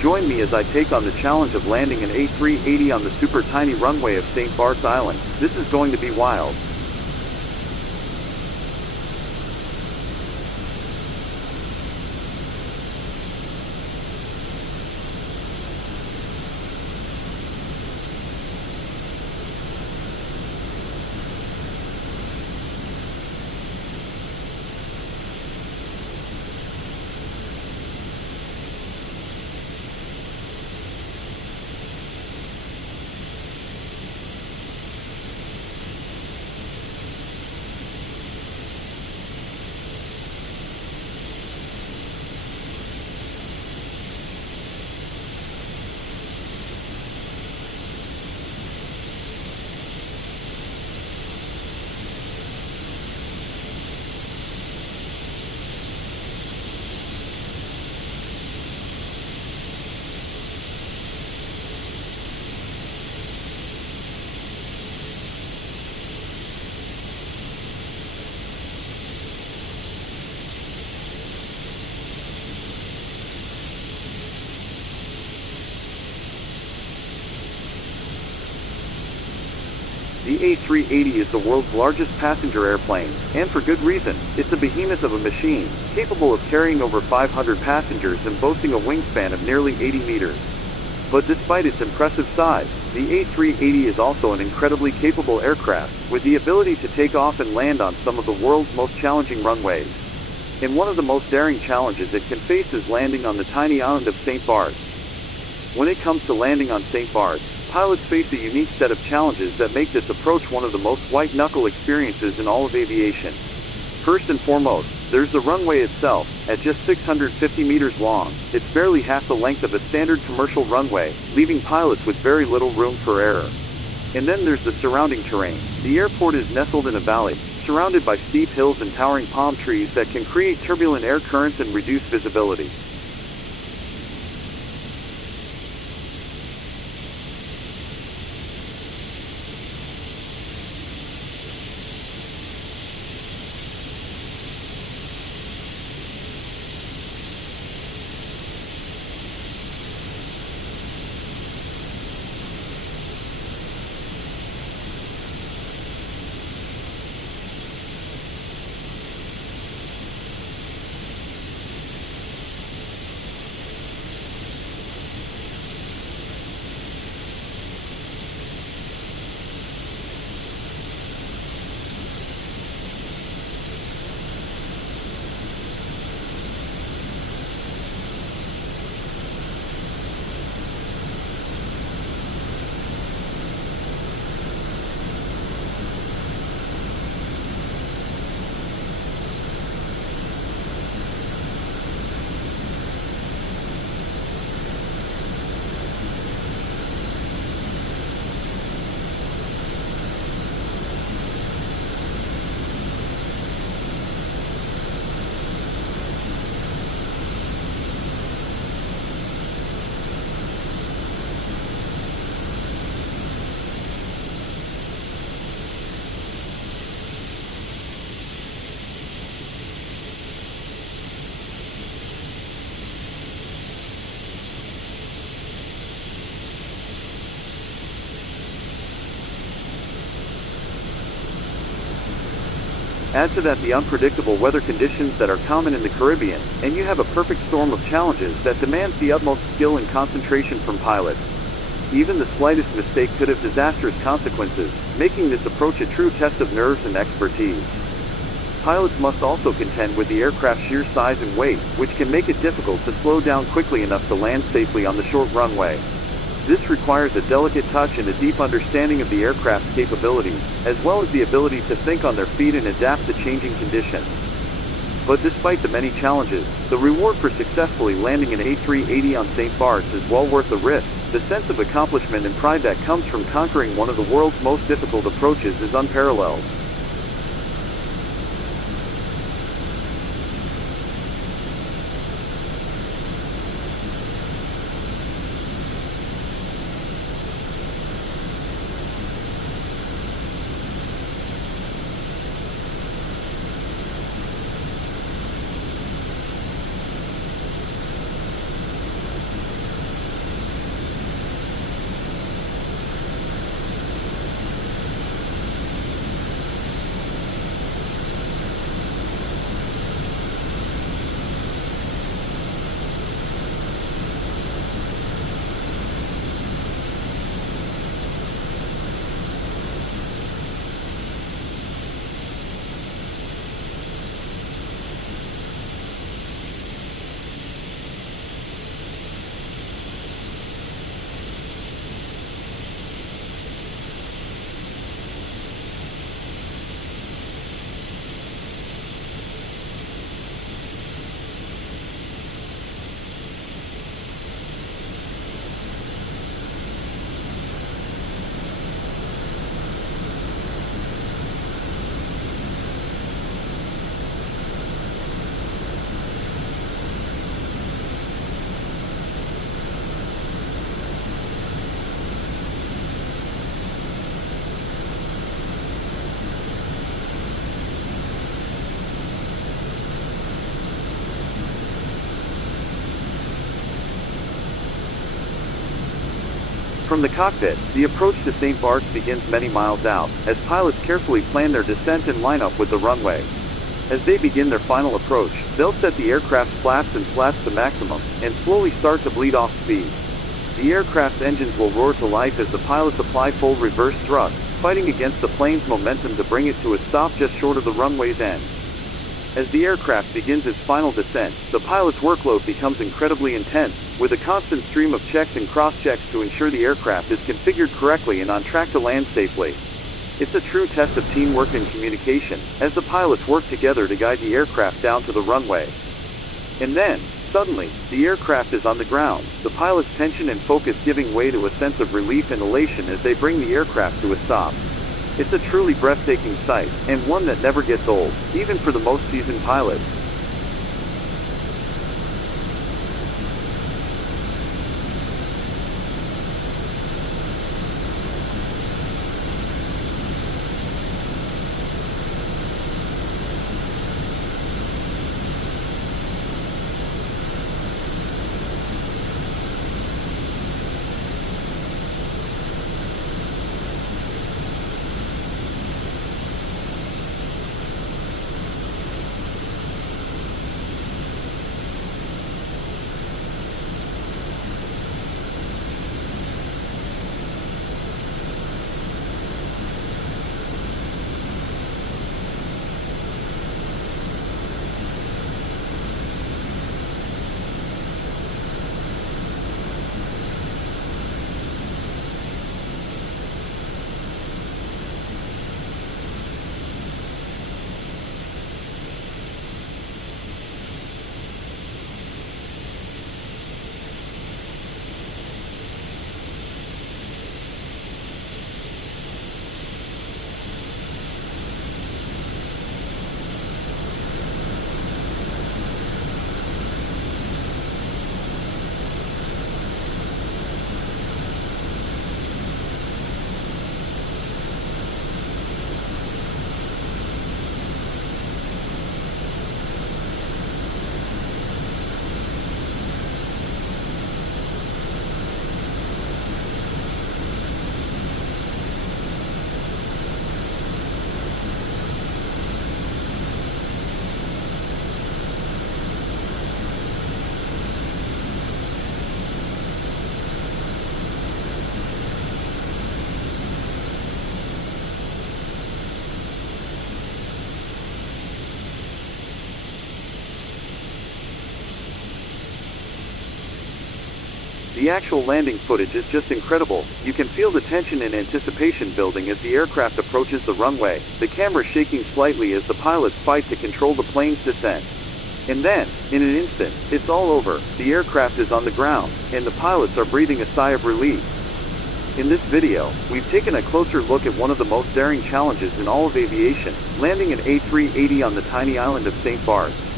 Join me as I take on the challenge of landing an A380 on the super tiny runway of St. Bart's Island. This is going to be wild. The A380 is the world's largest passenger airplane, and for good reason. It's a behemoth of a machine, capable of carrying over 500 passengers and boasting a wingspan of nearly 80 meters. But despite its impressive size, the A380 is also an incredibly capable aircraft, with the ability to take off and land on some of the world's most challenging runways. And one of the most daring challenges it can face is landing on the tiny island of St. Barts. When it comes to landing on St. Barts, pilots face a unique set of challenges that make this approach one of the most white-knuckle experiences in all of aviation. First and foremost, there's the runway itself. At just 650 meters long, it's barely half the length of a standard commercial runway, leaving pilots with very little room for error. And then there's the surrounding terrain. The airport is nestled in a valley, surrounded by steep hills and towering palm trees that can create turbulent air currents and reduce visibility. Add to that the unpredictable weather conditions that are common in the Caribbean, and you have a perfect storm of challenges that demands the utmost skill and concentration from pilots. Even the slightest mistake could have disastrous consequences, making this approach a true test of nerves and expertise. Pilots must also contend with the aircraft's sheer size and weight, which can make it difficult to slow down quickly enough to land safely on the short runway. This requires a delicate touch and a deep understanding of the aircraft's capabilities, as well as the ability to think on their feet and adapt to changing conditions. But despite the many challenges, the reward for successfully landing an A380 on St. Barts is well worth the risk. The sense of accomplishment and pride that comes from conquering one of the world's most difficult approaches is unparalleled. From the cockpit, the approach to St. Bart's begins many miles out, as pilots carefully plan their descent and line up with the runway. As they begin their final approach, they'll set the aircraft's flaps and slats to maximum, and slowly start to bleed off speed. The aircraft's engines will roar to life as the pilots apply full reverse thrust, fighting against the plane's momentum to bring it to a stop just short of the runway's end. As the aircraft begins its final descent, the pilot's workload becomes incredibly intense, with a constant stream of checks and cross-checks to ensure the aircraft is configured correctly and on track to land safely. It's a true test of teamwork and communication, as the pilots work together to guide the aircraft down to the runway. And then, suddenly, the aircraft is on the ground, the pilot's tension and focus giving way to a sense of relief and elation as they bring the aircraft to a stop. It's a truly breathtaking sight, and one that never gets old, even for the most seasoned pilots. The actual landing footage is just incredible. You can feel the tension and anticipation building as the aircraft approaches the runway, the camera shaking slightly as the pilots fight to control the plane's descent. And then, in an instant, it's all over. The aircraft is on the ground, and the pilots are breathing a sigh of relief. In this video, we've taken a closer look at one of the most daring challenges in all of aviation, landing an A380 on the tiny island of St. Barts.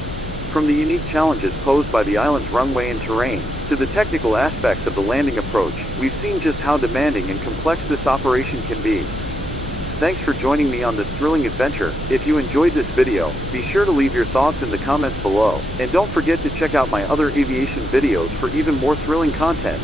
From the unique challenges posed by the island's runway and terrain, to the technical aspects of the landing approach, we've seen just how demanding and complex this operation can be. Thanks for joining me on this thrilling adventure. If you enjoyed this video, be sure to leave your thoughts in the comments below, and don't forget to check out my other aviation videos for even more thrilling content.